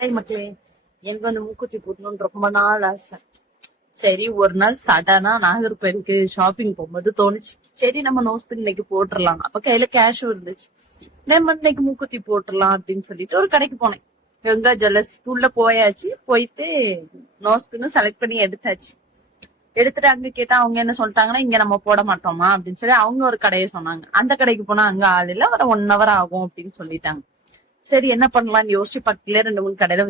மக்களே, எனக்கு வந்து மூக்குத்தி போடணும்னு ரொம்ப நாள் ஆசை. சரி, ஒரு நாள் சடனா நாகர்கோயிலுக்கு ஷாப்பிங் போகும்போது தோணுச்சு, சரி நம்ம நோஸ்பின் இன்னைக்கு போட்டுடலாம். அப்ப கையில கேஷும் இருந்துச்சு. நம்ம இன்னைக்கு மூக்குத்தி போட்டுடலாம் அப்படின்னு சொல்லிட்டு ஒரு கடைக்கு போனேன். எங்க ஜுவல்லர்ஸ் உள்ள போயாச்சு. போயிட்டு நோஸ்பின்னும் செலக்ட் பண்ணி எடுத்தாச்சு. எடுத்துட்டு அங்க கேட்டா அவங்க என்ன சொல்லிட்டாங்கன்னா, இங்க நம்ம போட மாட்டோமா அப்படின்னு சொல்லி அவங்க ஒரு கடையை சொன்னாங்க. அந்த கடைக்கு போனா அங்க ஆள் இல்ல, ஒரு 1 hour ஆகும் அப்படின்னு சொல்லிட்டாங்க. சரி என்ன பண்ணலாம்னு யோசிச்சு பக்கத்துல 2 3 கடையில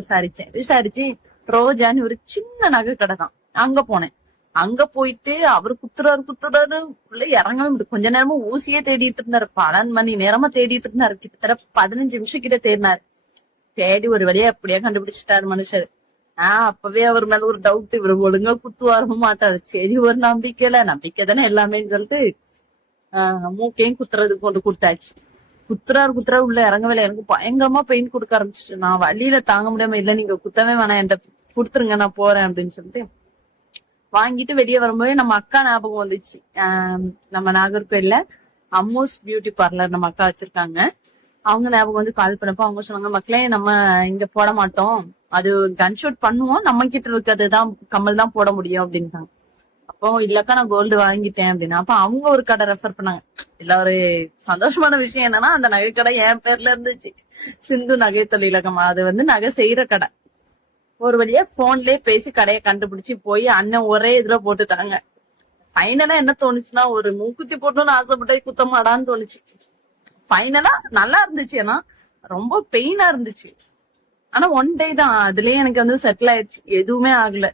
விசாரிச்சு ரோஜான்னு ஒரு சின்ன நகை கடை தான். அங்க போனேன். அங்க போயிட்டு அவரு குத்துறாரு உள்ள இறங்கவே முடியும். கொஞ்ச நேரமா ஊசியே தேடிட்டு இருந்தாரு. 12 மணி நேரமா தேடிட்டு இருந்தாரு. கிட்டத்தட்ட 15 நிமிஷம் கிட்ட தேடினாரு. தேடி ஒரு வழியா எப்படியா கண்டுபிடிச்சிட்டாரு மனுஷர். அப்பவே அவர் மேல ஒரு டவுட், இவரு ஒழுங்கா குத்துவாரவும் மாட்டாரு. சரி, ஒரு நம்பிக்கை தானே எல்லாமேன்னு சொல்லிட்டு மூக்கையும் குத்துறதுக்கு கொண்டு கொடுத்தாச்சு. குத்துறாரு உள்ள இறங்கவே இல்லை. எனக்கு பயங்கரமா பெயின் கொடுக்க ஆரம்பிச்சிச்சு. நான் வழியில தாங்க முடியாம, இல்ல நீங்க குத்தவே வேணாம், என்கிட்ட குடுத்துருங்க, நான் போறேன் அப்படின்னு சொல்லிட்டு வாங்கிட்டு வெளியே வரும்போது நம்ம அக்கா ஞாபகம் வந்துச்சு. நம்ம நாகர்கோயில்ல அம்மூஸ் பியூட்டி பார்லர் நம்ம அக்கா வச்சிருக்காங்க. அவங்க ஞாபகம் வந்து கால் பண்ணப்போ அவங்க சொன்னாங்க, மக்களே நம்ம இங்க போட மாட்டோம், அது கன் ஷூட் பண்ணுவோம், நம்ம கிட்ட இருக்கிறதுதான் கம்மல் தான் போட முடியும் அப்படின்ட்டாங்க. அப்போ இல்லக்கா நான் கோல்டு வாங்கிட்டேன் அப்படின்னா, அப்ப அவங்க ஒரு கடை ரெஃபர் பண்ணாங்க. இல்ல ஒரு சந்தோஷமான விஷயம் என்னன்னா, அந்த நகை கடை என் பேர்ல இருந்துச்சு. சிந்து நகை தொழிலகம். அது வந்து நகை செய்யற கடை. ஒரு வழியா போன்லயே பேசி கடையை கண்டுபிடிச்சு போய் அண்ணன் ஒரே இதுல போட்டுட்டாங்க. ஃபைனலா என்ன தோணுச்சுன்னா, ஒரு மூக்குத்தி போட்டோம்னு ஆசைப்பட்டு குத்தமாடான்னு தோணுச்சு. ஃபைனலா நல்லா இருந்துச்சு. ஏன்னா ரொம்ப பெயினா இருந்துச்சு. ஆனா 1 day தான். அதுலயே எனக்கு வந்து செட்டில் ஆயிடுச்சு. எதுவுமே ஆகல,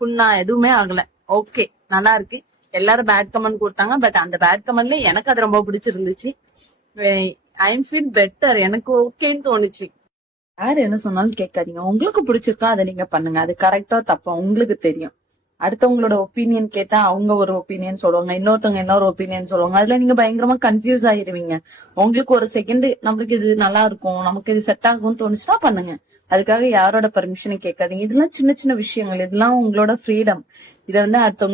புண்ணா எதுவுமே ஆகல. ஓகே, நல்லா இருக்கு. எல்லாரும் பேட் கமெண்ட் கொடுத்தாங்க. பட் அந்த பேட் கமெண்ட்ல எனக்கு அது ரொம்ப பிடிச்சிருந்துச்சு. I am feel better. எனக்கு ஓகேன்னு தோணுச்சு. யார் என்ன சொன்னாலும் கேட்காதீங்க. உங்களுக்கு பிடிச்சிருக்கா அதை நீங்க பண்ணுங்க. அது கரெக்டா தப்பா உங்களுக்கு தெரியும். அடுத்தவங்களோட ஒப்பீனியன் கேட்டா அவங்க ஒரு ஒப்பீனியன் சொல்லுவாங்க, இன்னொருத்தவங்க இன்னொரு ஒப்பீனியன் சொல்லுவாங்க. அதுல நீங்க பயங்கரமா கன்ஃபியூஸ் ஆயிருவீங்க. உங்களுக்கு ஒரு செகண்ட் நம்மளுக்கு இது நல்லா இருக்கும், நமக்கு இது செட் ஆகும்னு தோணுச்சுன்னா பண்ணுங்க. அதுக்காக யாரோட பர்மிஷனை கேட்காதீங்க. இதெல்லாம் சின்ன சின்ன விஷயங்கள். இதெல்லாம் உங்களோட ஃப்ரீடம். இதை வந்து அடுத்தவங்க